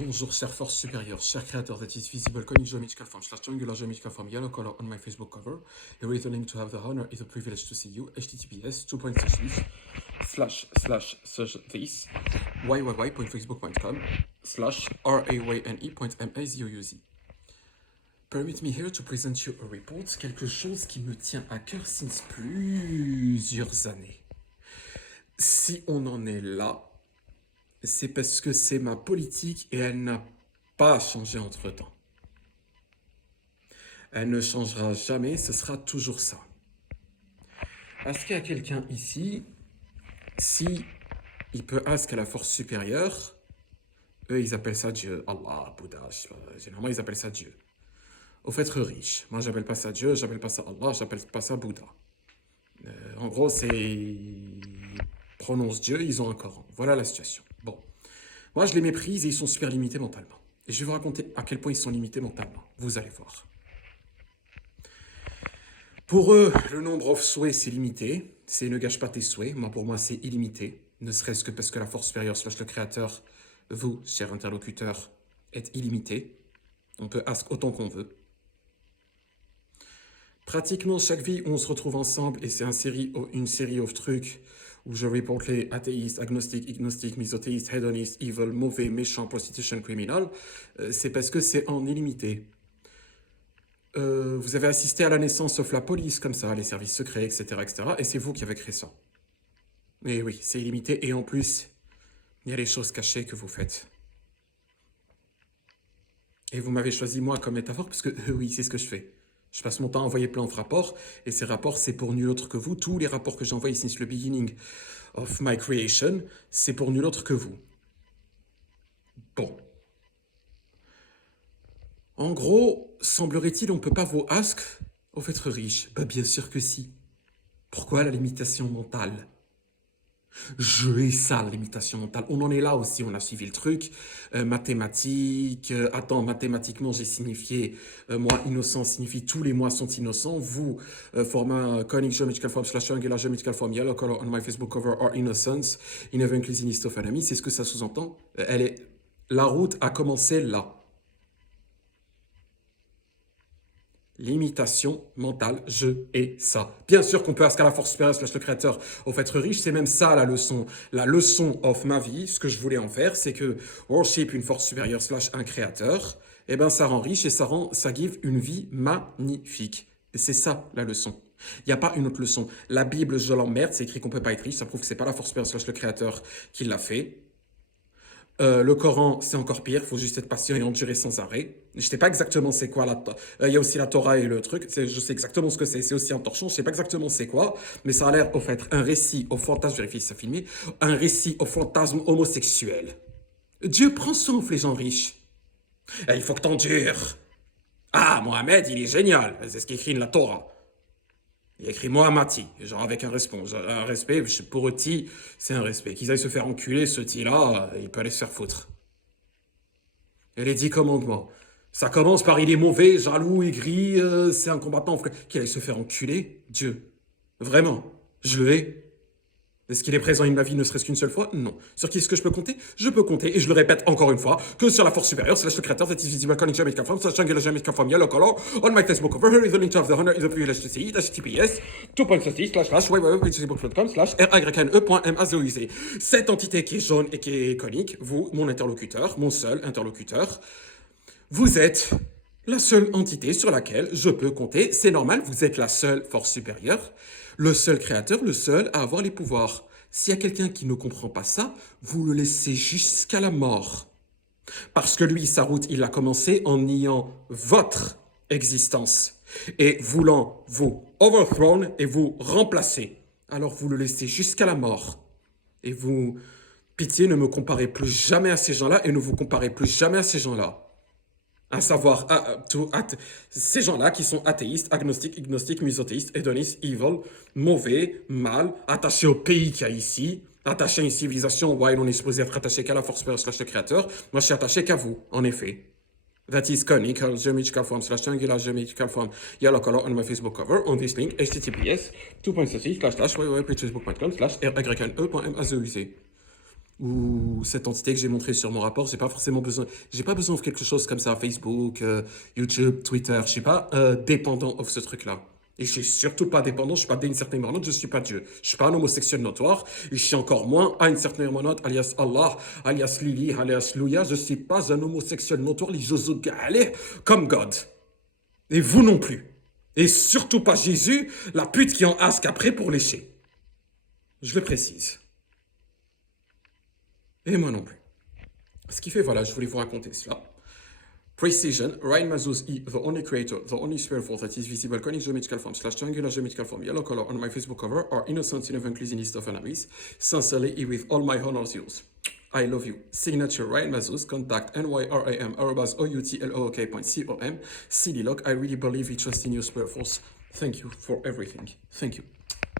Bonjour, chère force supérieure, cher créateur that is visible, calling geometrical form slash triangular geometrical form yellow color on my Facebook cover. Here is the link to have the honor is a privilege to see you. HTTPS // this /rayne.facebook.com/rayne.mazouz. Permit me here to present you a report, quelque chose qui me tient à cœur since plusieurs années. Si on en est là, c'est parce que c'est ma politique et elle n'a pas changé entre-temps. Elle ne changera jamais, ce sera toujours ça. Est-ce qu'il y a quelqu'un ici, si il peut ask à la force supérieure, eux ils appellent ça Dieu, Allah, Bouddha, généralement ils appellent ça Dieu. Au fait, riche, moi j'appelle pas ça Dieu, j'appelle pas ça Allah, j'appelle pas ça Bouddha. En gros, c'est... Prononce Dieu, ils ont un Coran. Voilà la situation. Bon. Moi, je les méprise et ils sont super limités mentalement. Et je vais vous raconter à quel point ils sont limités mentalement. Vous allez voir. Pour eux, le nombre of souhaits, c'est limité. C'est ne gâche pas tes souhaits. Moi, pour moi, c'est illimité. Ne serait-ce que parce que la force supérieure / le créateur, vous, cher interlocuteur, êtes illimité. On peut ask autant qu'on veut. Pratiquement chaque vie où on se retrouve ensemble, et c'est une série of trucs où je reporte les athéistes, agnostiques, misothéistes, hédonistes, evil, mauvais, méchants, prostitution, criminal, c'est parce que c'est en illimité. Vous avez assisté à la naissance sauf la police, comme ça, les services secrets, etc., et c'est vous qui avez créé ça. Mais oui, c'est illimité, et en plus, il y a les choses cachées que vous faites. Et vous m'avez choisi moi comme métaphore, parce que oui, c'est ce que je fais. Je passe mon temps à envoyer plein de rapports, et ces rapports, c'est pour nul autre que vous. Tous les rapports que j'ai envoyés since le beginning of my creation, c'est pour nul autre que vous. Bon. En gros, semblerait-il, on ne peut pas vous ask au fait riche. Bah bien sûr que si. Pourquoi la limitation mentale? Je hais ça, la limitation mentale. On en est là aussi, on a suivi le truc. Mathématiques. Mathématiquement, j'ai signifié, moi, innocent signifie tous les mois sont innocents. Vous, format conic geometrical form / angular geometrical form yellow color on my Facebook cover or innocence in event inclusionist of enemy. C'est ce que ça sous-entend. La route a commencé là. Limitation mentale, je hais ça. Bien sûr qu'on peut ask à la force supérieure / le créateur au fait riche, c'est même ça la leçon. La leçon of ma vie, ce que je voulais en faire, c'est que worship une force supérieure / un créateur, eh ben ça rend riche et ça give une vie magnifique. Et c'est ça la leçon. Il n'y a pas une autre leçon. La Bible, je l'emmerde, c'est écrit qu'on peut pas être riche, ça prouve que c'est pas la force supérieure / le créateur qui l'a fait. Le Coran, c'est encore pire, il faut juste être patient et endurer sans arrêt. Je sais pas exactement c'est quoi il y a aussi la Torah et le truc, je sais exactement ce que c'est aussi un torchon, je sais pas exactement c'est quoi, mais ça a l'air, au fait, un récit au fantasme, vérifiez si ça filmé, un récit au fantasme homosexuel. Dieu prend souffle, les gens riches. Et il faut que t'endures. Ah, Mohamed, il est génial, c'est ce qu'écrit la Torah. Il écrit Mohammadi, genre avec un respect, pour eux, c'est un respect. Qu'ils aillent se faire enculer, ce là il peut aller se faire foutre. Et les 10 commandements. Ça commence par il est mauvais, jaloux, aigri, c'est un combattant, qu'il aille se faire enculer, Dieu. Vraiment, je le hais. Est-ce qu'il est présent in ma vie ne serait-ce qu'une seule fois? Non. Sur qui est-ce que je peux compter? Je peux compter, et je le répète encore une fois, que sur la force supérieure, / le créateur, that is visible, calling geometrical form, / angular geometrical form, yellow color, on my Facebook cover, here is the link to have the honor is a privilege to see it, HTTPS, // Cette entité qui est jaune et qui est conique, vous, mon interlocuteur, mon seul interlocuteur, vous êtes la seule entité sur laquelle je peux compter. C'est normal, vous êtes la seule force supérieure, le seul créateur, le seul à avoir les pouvoirs. S'il y a quelqu'un qui ne comprend pas ça, vous le laissez jusqu'à la mort. Parce que lui, sa route, il a commencé en niant votre existence et voulant vous overthrow et vous remplacer. Alors vous le laissez jusqu'à la mort. Et vous, pitié, ne me comparez plus jamais à ces gens-là et ne vous comparez plus jamais à ces gens-là. À savoir, ces gens-là qui sont athéistes, agnostiques, misothéistes, hédonistes, evil, mauvais, mal, attachés au pays qu'il y a ici, attachés à une civilisation où on est supposé être attaché qu'à la force supérieure / le créateur. Moi, je suis attaché qu'à vous, en effet. That is conic geometrical form / triangular geometrical form yellow color on my Facebook cover on this link https // facebook.com/rayne.mazouz. ou cette entité que j'ai montrée sur mon rapport, j'ai pas besoin de quelque chose comme ça, Facebook, YouTube, Twitter, je suis pas dépendant de ce truc-là. Et je suis surtout pas dépendant, je suis pas d'une certaine monote, je suis pas Dieu. Je suis pas un homosexuel notoire, et je suis encore moins à une certaine monote, alias Allah, alias Lili, alias Louia, je suis pas un homosexuel notoire, les Jozo Galé, comme God. Et vous non plus. Et surtout pas Jésus, la pute qui en ask après pour lécher. Je le précise. Et moi non plus. Ce qui fait, voilà, je voulais vous raconter cela. Precision, Ryan Mazuz is the only creator, the only sphere force that is visible conic geometrical form / triangular geometrical form, yellow color on my Facebook cover, or innocent in evangelist of analysis, sincerely with all my honors yours. I love you. Signature Ryan Mazuz, contact nyram@outlook.com. CD log, I really believe we trust in your sphere force. Thank you for everything. Thank you.